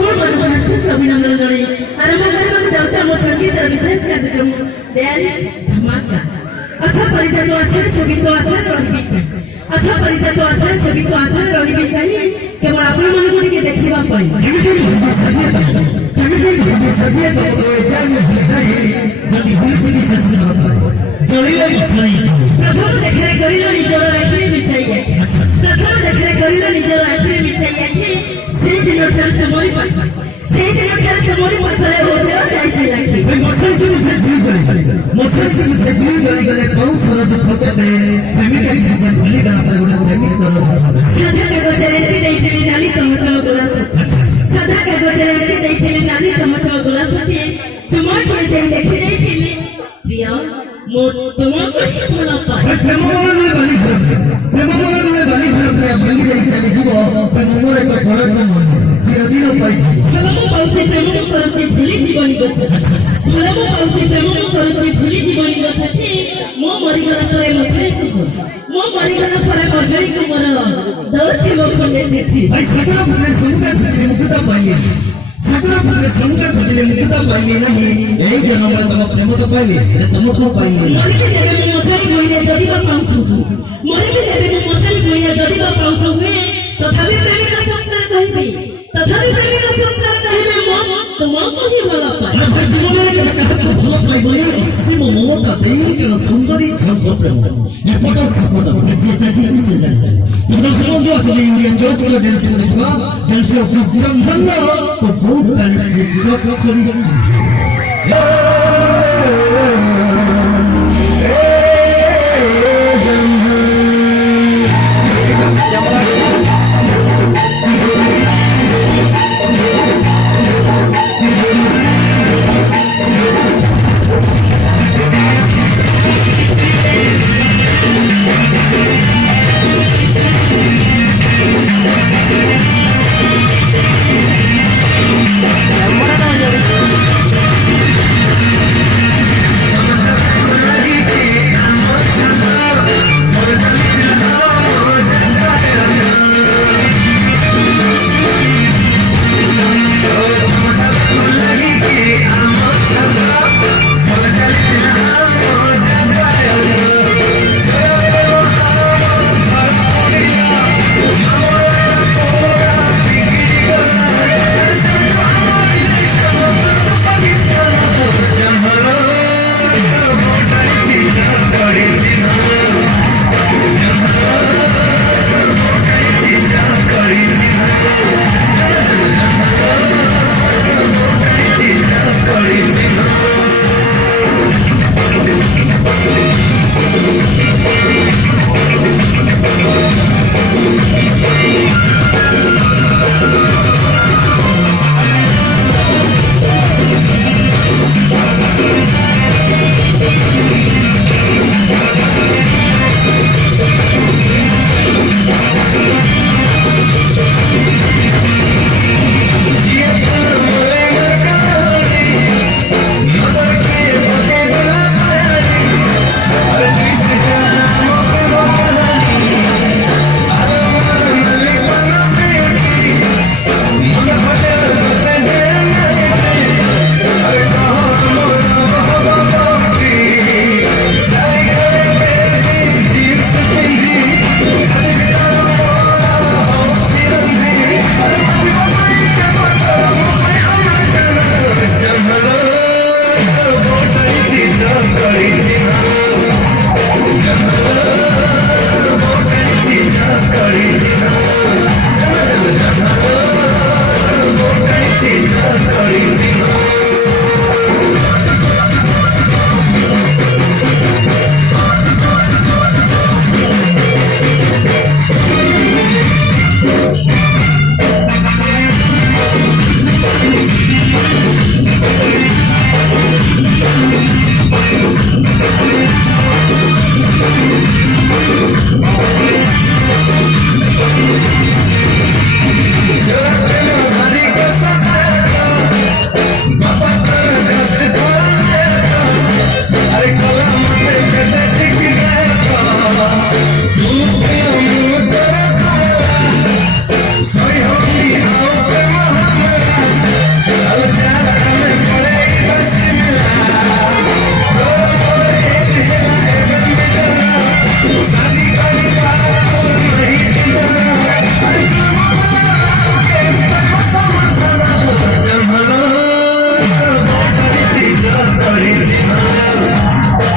अभिनंदन जणे आरंभ करण्यात जाऊच्या मो संगीत विशेष कार्यक्रम डॅन्स धमाका असा परिचय असेल संगीत असेल रहिबिचा असा परिचय असेल संगीत असेल रहिबिचा केवळ आपण मनगुडी देखिबा पाई प्रथम देखरे करिलो निजर आखिरे मिसाई प्रथम देखरे करिलो निजर आखिरे मिसाई से दिन तक तमोरी पाई से दिन तक तमोरी पथरे होते हो जाइते लाखी मसर से जगी गले कौन सरद थोके दे प्रेमिका की भली गाना पर गोटे प्रेमिक करो सदा के गोटे देइते नाली टमाटो गुलाब सदा के गोटे देइते नाली टमाटो गुलाब के टमाटो दे देखि देइते प्रिया मो तुमको ही भला पाए प्रेम मोरे बलि रे बलि जाई चली जीवो प्रेम मोरे को घर को मन चिरदिन पाई फलमो पाउते प्रेम करते भूली जीवनी बस फलमो पाउते प्रेम करते भूली जीवनी बस मो मरी गला करे मछली को मो मरी गला करे मछली को मोर दौती मो खंडे चिट्ठी भाई सगरा पुत्र संस्कार तुझे मुक्ता पाइए सगरा पुत्र संस्कार तुझे मुक्ता पाइए नहीं यही जन्म में तुम प्रेम तो पाइए तुमको पाइए मरी के देवे में मछली कोइले जदी बा पाउसु मरी के देवे में मछली कोइले जदी बा पाउसु हुए तथापि प्रेमिका संस्कार कहिबे तथापि प्रेमिका संस्कार कहिबे मो तुमको ही भला पाए जीवन में कथा भला पाई बोले सीम ममता देई के सुंदरी छल प्रेम ये फोटो सपोर्ट जे जदी से जाए तुम समझो असली इंडियन जो चलो जेल चले हुआ जेल से पूरा भला तो बहुत पहले जे जो खड़ी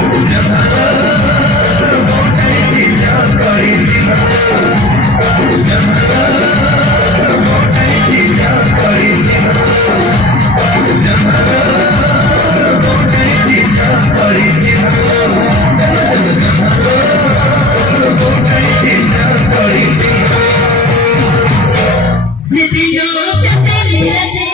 JATRA